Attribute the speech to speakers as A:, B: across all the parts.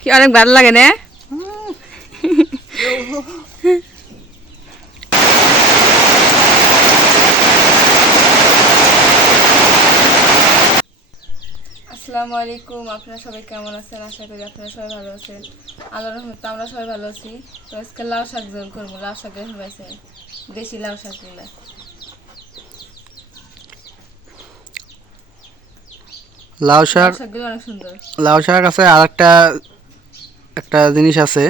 A: কি অনেক ভালো লাগে না? আসসালামু আলাইকুম আপনারা সবাই কেমন আছেন? আশা করি আপনারা সবাই ভালো আছেন। আল্লাহর রহমতে আমরা সবাই ভালো আছি। তো আজকে লাউ শাক জোল করব। লাউ শাক হয়েছে দেশি লাউ শাকগুলা।
B: লাউ শাক
A: শাকগুলো অনেক সুন্দর।
B: লাউ শাক আছে আর একটা একটা জিনিস আছে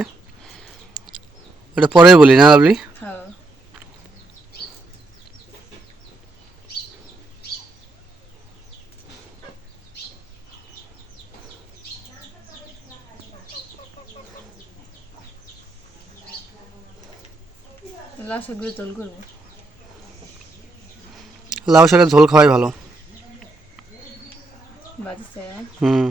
B: ওটা পরে বলি না লাভলি?
A: হ্যাঁ। লাউ
B: শাকের ঝোল খাওয়াই ভালো।
A: বাজছে
B: হুম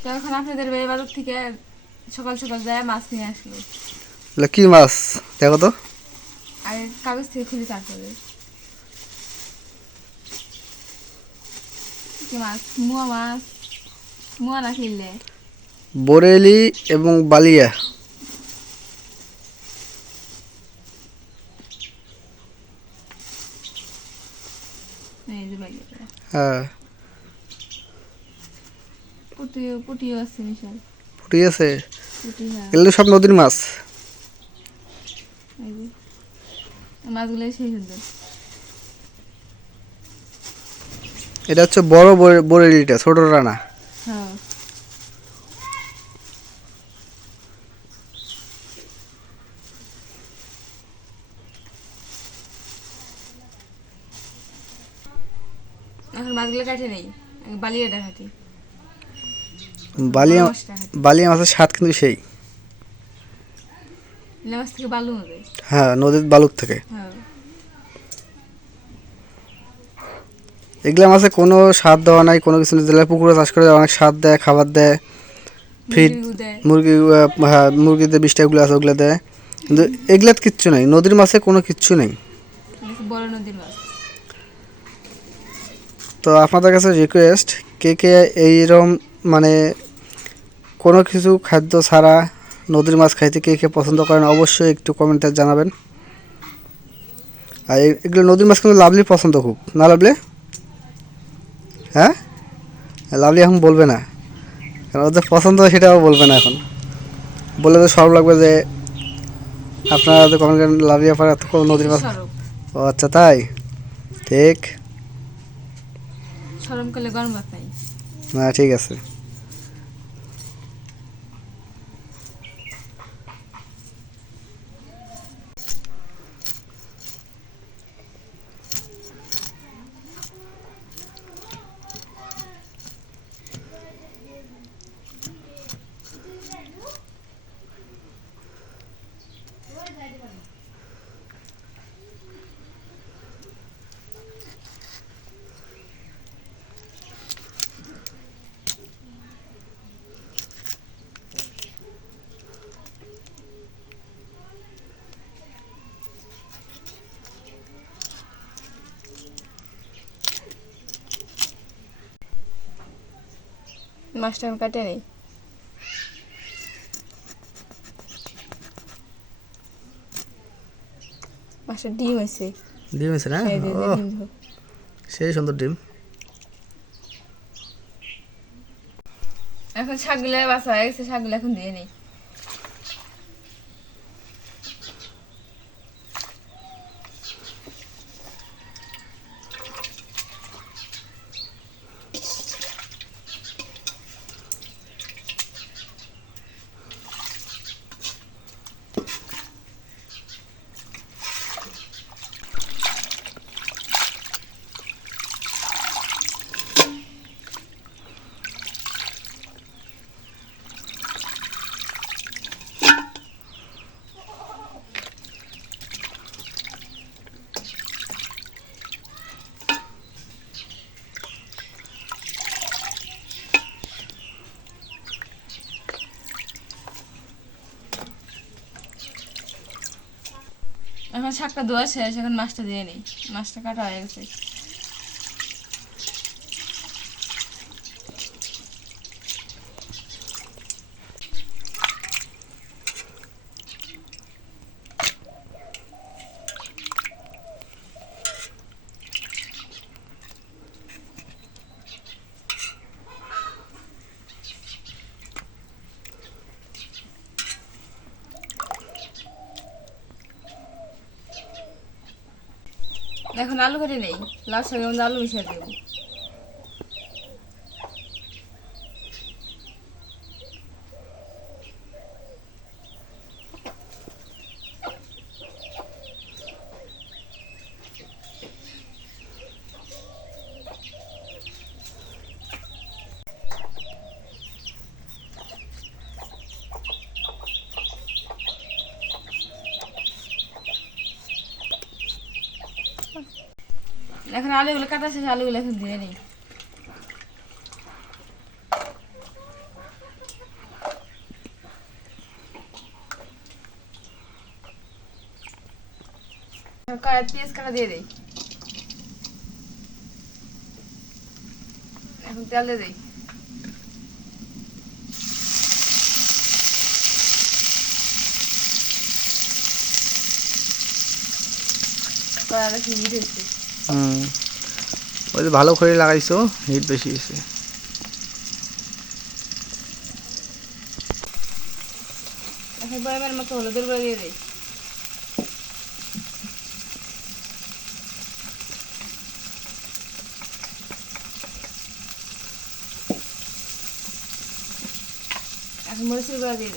A: তো এখন আপনাদের বাড়ি বাজার থেকে সকাল সকাল যায় মাছ নিয়ে আসলো।
B: এগুলো কি মাছ? দেখো তো।
A: আর কাগজ থেকে খুলে তারপরে। কি মাছ? মুয়া মাছ। মুয়া না কিনলে?
B: বরেলি এবং বালিয়া।
A: এই যে
B: হ্যাঁ।
A: পুটিও পুটিও আছে মিশাল
B: ফুটি আছে এগুলো সব নদীর মাছ।
A: মাছগুলো সেই সুন্দর।
B: এটা হচ্ছে বড় বরে- বরেলিটা ছোটটা না
A: হ্যাঁ। এখন মাছগুলো কাটে নেই বালিয়ে কাটি
B: বালিয়া বালিয়া মাছের স্বাদ। কিন্তু সেই। হ্যাঁ নদীর বালুর থেকে।
A: হ্যাঁ।
B: এগুলা মাছে কোনো স্বাদ দেওয়া নাই কোনো কিছু যেগুলো পুকুরে চাষ করে অনেক স্বাদ দেয় খাবার দেয় ফিড
A: মুরগি
B: হ্যাঁ মুরগিতে বিষটাগুলো আছে ওগুলো দেয়। কিন্তু এগুলাত কিচ্ছু নেই। নদীর মাছে কোনো কিচ্ছু নেই। তো আপনাদের কাছে রিকোয়েস্ট কে কে এইরকম মানে কোনো কিছু খাদ্য ছাড়া নদীর মাছ খাইতে কে কে পছন্দ করেন অবশ্যই একটু কমেন্টে জানাবেন। আর এগুলো নদীর মাছ কিন্তু লাভলি পছন্দ খুব। না লাভলি হ্যাঁ? লাভলি এখন বলবে না। কারণ ওদের পছন্দ সেটাও বলবে না এখন। বলে তো সব লাগবে যে আপনারা তো কমেন্ট করেন লাভলি আপার এত নদীর মাছ। ও আচ্ছা তাই? ঠিক। না ঠিক আছে।
A: মাছটা কাটে নেই মাছটা ডিম হয়েছে।
B: ডিম হয়েছে না?
A: এই যে- যে
B: ও
A: ডিম ধর।
B: সেই সুন্দর ডিম।
A: এখন শাকগুলো বাসা হয়ে গেছে শাকগুলো এখন দিয়ে নেই এখন শাকটা ধোয়া শেষ এখন মাছটা দিয়ে নিই। মাছটা কাটা হয়ে গেছে এখন আলু কেটে নেই। লাস্ট শাকের মধ্যে আলু মিশিয়ে দেবো এখন আলুগুলো কাটা শেষ, আলুগুলো এখন দিয়ে নিই। এখন পেঁয়াজ কাটা দিয়ে দিই। এখন তেল দিয়ে দিই। কড়াইটা কি হয়েছে
B: হুম। ওই ভালো করে লাগাইছো, হিট বেশি
A: এখন বয়ামের মতো হলুদের এখন মরিচের গুঁড়া দিই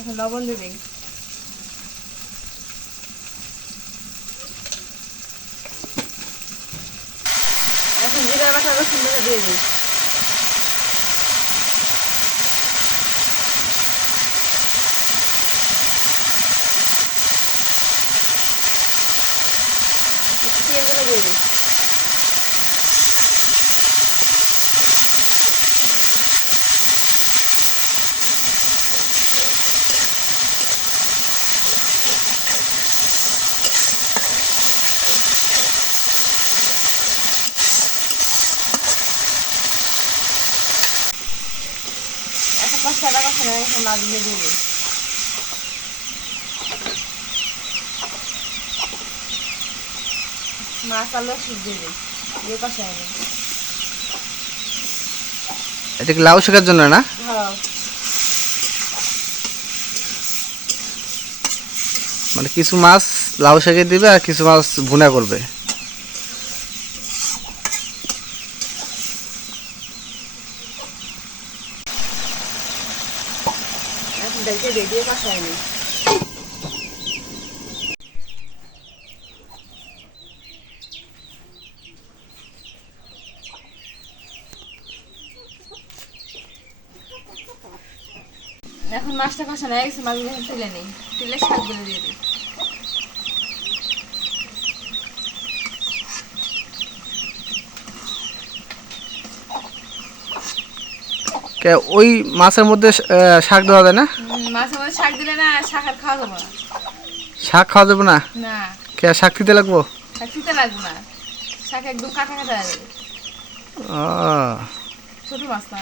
A: এখন লবণ দিয়ে এখন জিরা বাটা রসুন দিয়ে দিই একটু পেঁয়াজগুলো দিয়ে দিই এখন মশলাটা মাছ আলু দিই দিয়ে কষানো
B: এটা কি লাউ শেখার জন্য না?
A: হ্যাঁ।
B: মানে কিছু মাছ লাউ শেখে দিবে আর কিছু মাছ ভুনা করবে
A: এখন ডালটা দিয়ে কষানো নিই এখন মাছটা কষানো হয়ে গেছে মাছগুলো তুলে নিই। তুলে শাকগুলো দিয়ে দিই।
B: ওই মাছের মধ্যে শাক দেওয়া যায় না?
A: মাছের মধ্যে শাক দিলে না শাক আর খাওয়া যাব না।
B: শাক খাওয়া যাবে না?
A: না।
B: কে শাক দিতে লাগবো?
A: শাক খেতে লাগবে না। শাক একদম কাটা কাটা যাবে।
B: ও,
A: ছোট মাছ না।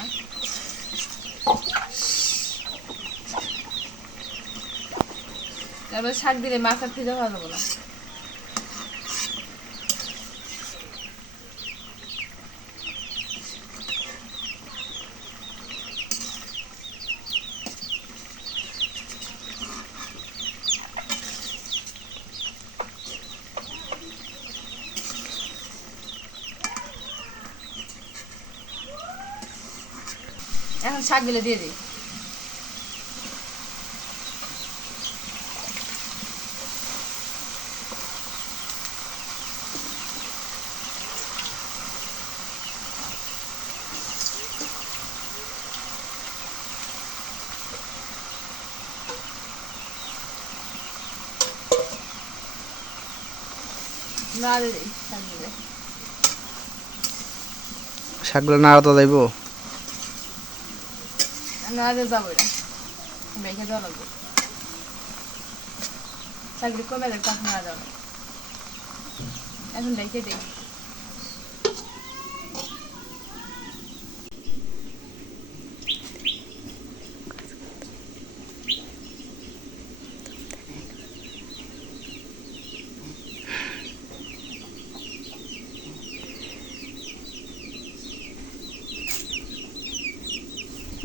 A: তারপরে শাক দিলে মাছ আর খেতে ভালো যাব না। এখন শাকগুলো দিয়ে দিই। শাকগুলো
B: নাড়াতে যাইব?
A: যে যাব মেখে দেওয়া লাগবে চাকরি কমে দেখ না যাব এখন দেখে দেখ।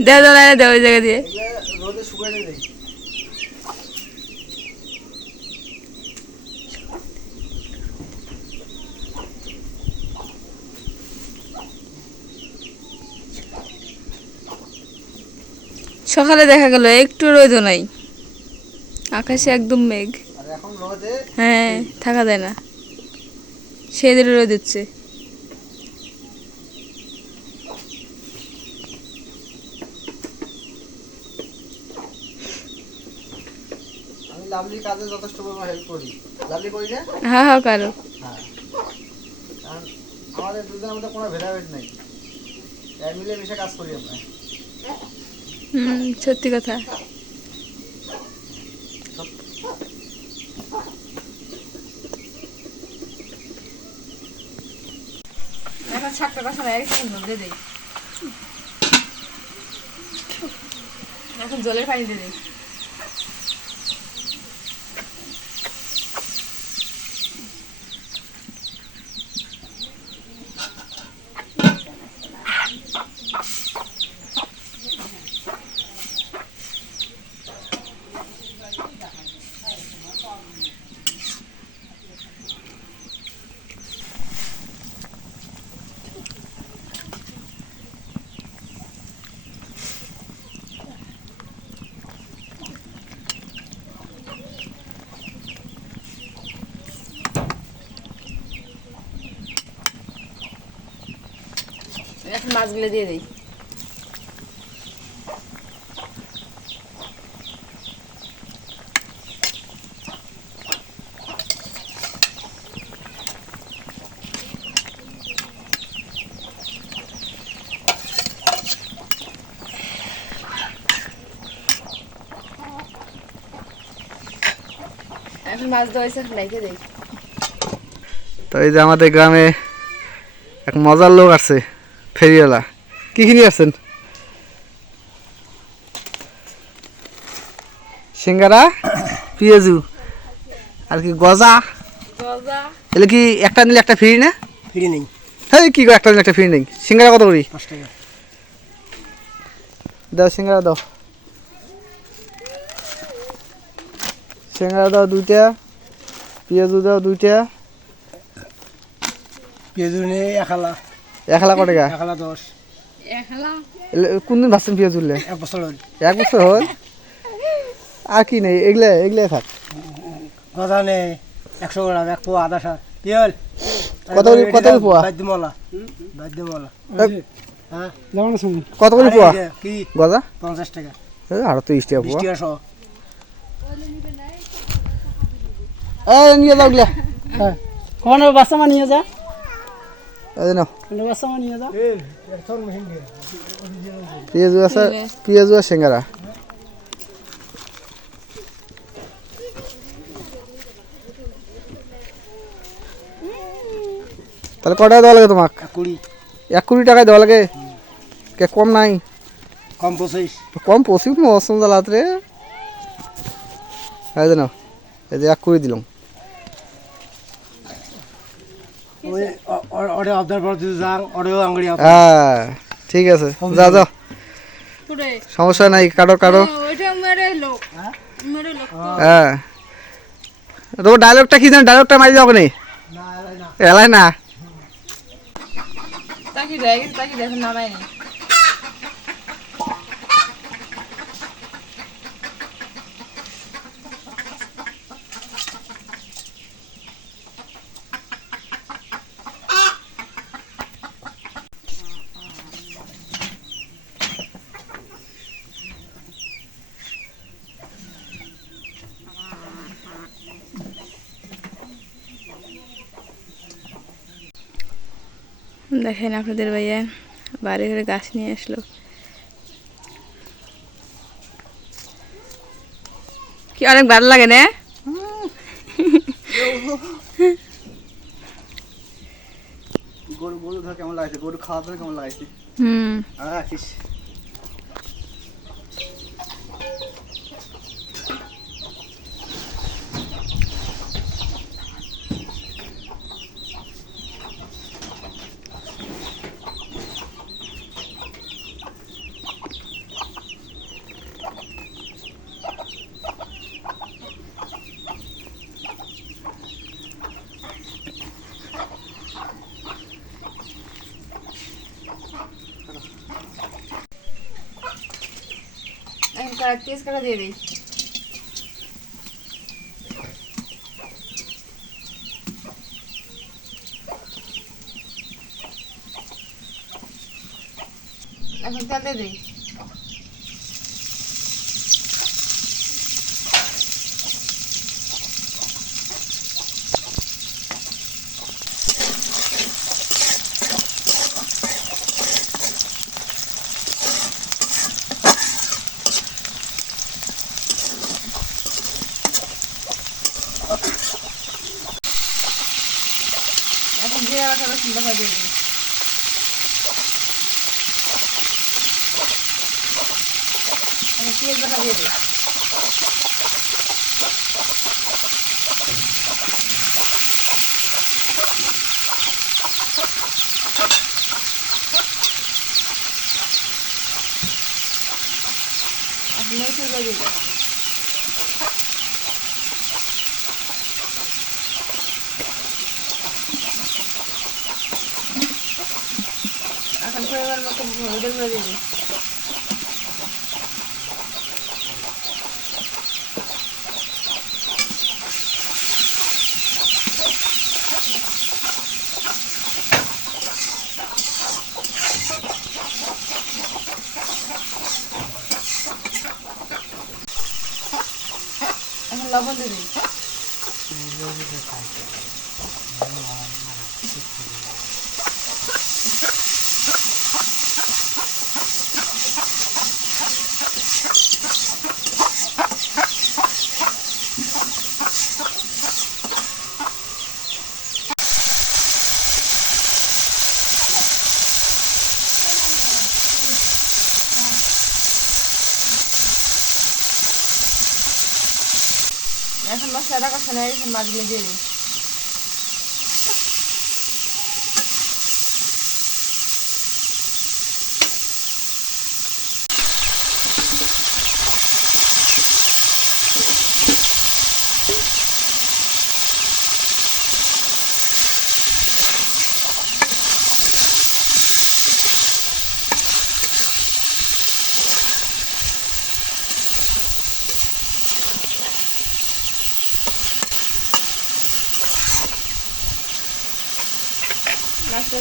A: দেও দেও দেও ওই জায়গা দিয়ে।
B: রোদে
A: সকালে দেখা গেল একটু রোদ নাই। আকাশে একদম মেঘ। হ্যাঁ থাকা যায় না। সেদের রোদ দিচ্ছে।
B: লাভলি কাজে যথেষ্ট পরিমাণ হেল্প করি। লাভলি করি না
A: হ্যাঁ হ্যাঁ কারও।
B: হ্যাঁ। আমাদের দুজনের মধ্যে কোনো ভেদাভেদ নেই। এক মিলে মিশে কাজ করি আমরা।
A: হুম সত্যি কথা। এখন শাকটা কষানো এক মধ্যে দিই। এখন জলের পানি দিয়ে দিই এখন মাছগুলো দিয়ে দিই।
B: তো এই যে আমাদের গ্রামে এক মজার লোক আছে ফেরিওয়ালা। কি কিনে আসছেন? সিঙ্গারা পেঁয়াজু আর কি গজা।
A: গজা।
B: এলে কি একটা নিলে একটা ফ্রি না?
C: ফিরে নেই।
B: হ্যাঁ কি গো, একটা নিলে একটা ফ্রি নেই। সিঙ্গারা কত করি? দাও সিঙ্গারা দাও। সিঙ্গারা দাও দুইটা পেঁয়াজু দাও দুইটা।
C: পেঁয়াজু নেই একালা
B: এক লাখ টাকা
C: একালা দশ।
A: একলা?
B: কোনদিন ভাবছেন পেঁয়াজ উঠলে
C: এক বছর হল।
B: এক বছর হল? আর কি নেই এগুলো এগুলো থাক।
C: গজা নেই একশো গ্রাম এক পোয়া আধা সার। পিয়ল
B: কত করে- কত করে পোয়া?
C: বাদ্যমলা। বাদ্যমলা। হ্যাঁ?
B: কত করে পোয়া?
C: কি?
B: গজা?
C: পঞ্চাশ টাকা।
B: এ, আরও তো টাকা পোয়া। এই নিয়ে যাও গিলা।
C: কোন বাচ্চা মা যা
B: এই নাও
C: কোন মা নিয়ে যা।
B: পেঁয়াজু আছে পেঁয়াজু। আর সিঙ্গারা। তাহলে কটা দেওয়া লাগে তোমাক?
C: কুড়ি।
B: এক কোটি টাকায় দেওয়া লাগে? কে কম নাই?
C: কম পঁচিশ।
B: কম পঁচিশ মৌসুম জ্বালাত রে এই যে নাও। এই যে এক কোটি দিলাম।
C: ওই অবদার পর তুই যাং অরেও আঙ্গুড়ি
B: হ্যাঁ ঠিক আছে। যা
A: যা।
B: সমস্যা নাই কারও কারও
A: ওইটা মেরে লোক। মেরে লোক
B: হ্যাঁ। তোমার ডায়লগটা কি জানো? ডায়লগটা মারি যাও নি এলাই না।
A: তাকি দেয় তাকি দেখুন নামায়নি দেখেন আপনাদের ভাইয়া বাড়ি ঘরে গাছ নিয়ে আসলো। কি অনেক ভালো লাগে না?
B: গরু গরু ধর কেমন লাগছে? গরু খাওয়া দাওয়া কেমন লাগছে?
A: হুম।
B: রাখিস
A: এখন করা দিয়ে দিই এখন তেল দিয়ে এখন জিরা বাটা রসুন বাটা দিয়ে দিই এখন পেঁয়াজ বাটা দিয়ে দিই দিয়ে দিই এখন পরিমাণ মতো গুঁড়ো দিয়ে দিই এখন লবণ দিয়ে দিই মশলাটা কষানো হয়ে গেছে মাছগুলো দিয়ে দিই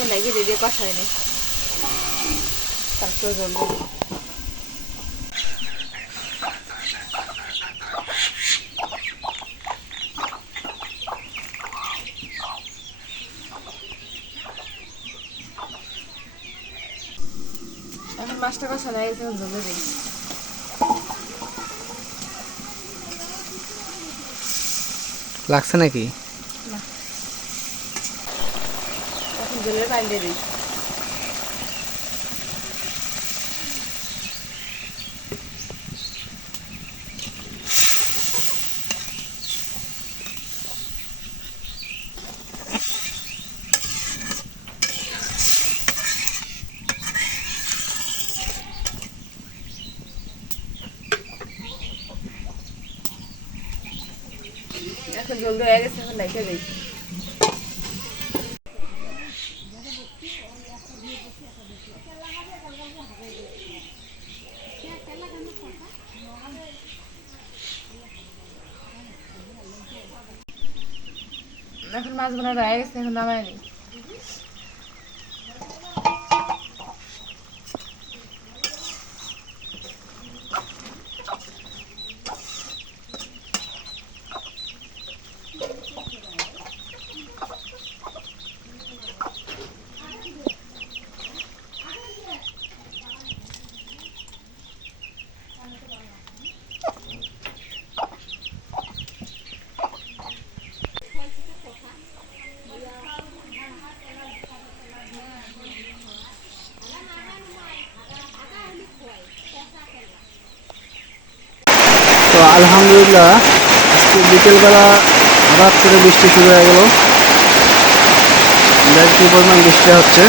A: মাছটা লাগিয়ে দিয়ে দিয়ে কষাই নি তারপরে জল এখন মাছটা কষানো হয়ে গেছে জল
B: লাগছে নাকি?
A: জলের পানি দিই। এখন জলদি হয়ে গেছে এখন লাইটে দিই এখন মাছগুলো রয়ে গেছে এখন নামায় নি
B: আলহামদুলিল্লাহ আজকে বিকেলবেলা হঠাৎ করে বৃষ্টি শুরু হয়ে গেল। কি পরিমাণ বৃষ্টি হচ্ছে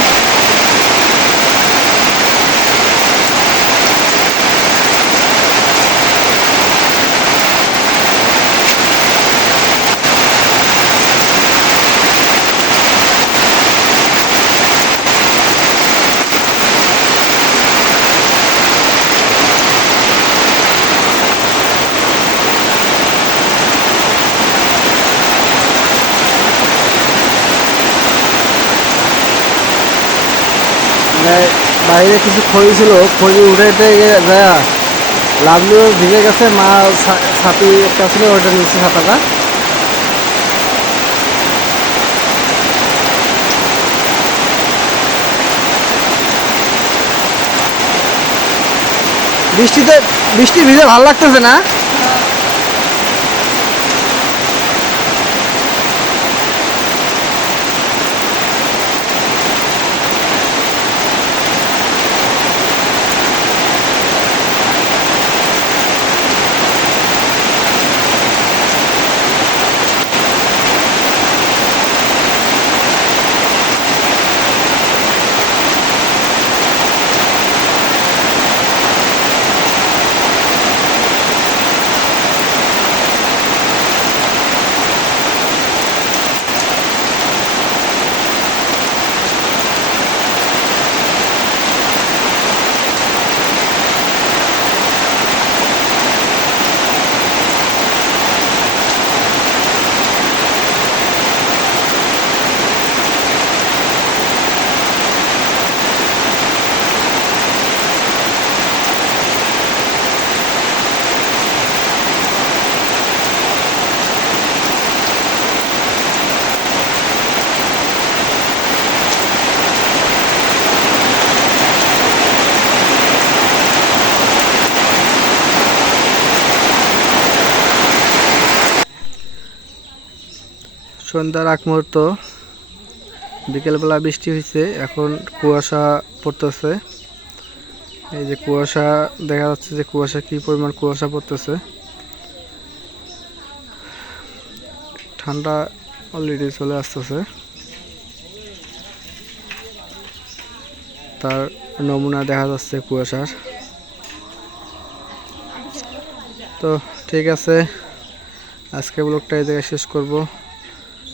B: মানে বাইরে কিছু খড়ি ছিল খড়ি উঠে উঠে যায় লাভলিও ভিজে গেছে, মা ছাতি একটা ছিল, ওইটা নিচ্ছে ছাতাটা। বৃষ্টিতে, বৃষ্টি ভিজে ভালো লাগতেছে না? সন্ধ্যার আগ মুহূর্ত। বিকেলবেলা বৃষ্টি হয়েছে এখন কুয়াশা পড়তেছে। এই যে কুয়াশা, দেখা যাচ্ছে যে কুয়াশা কি পরিমাণ কুয়াশা পড়তেছে। ঠান্ডা অলরেডি চলে আসতেছে। তার নমুনা দেখা যাচ্ছে কুয়াশার। তো ঠিক আছে, আজকে ব্লগটা এই জায়গায় শেষ করব।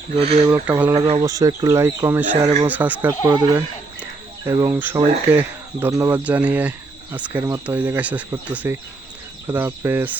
B: যদি এই ব্লগটা ভালো লাগে, অবশ্যই একটু লাইক কমেন্ট শেয়ার এবং সাবস্ক্রাইব করে দেবেন। এবং সবাইকে ধন্যবাদ জানিয়ে আজকের মতো এই জায়গায় শেষ করতেছি। খুদা হাফেজ।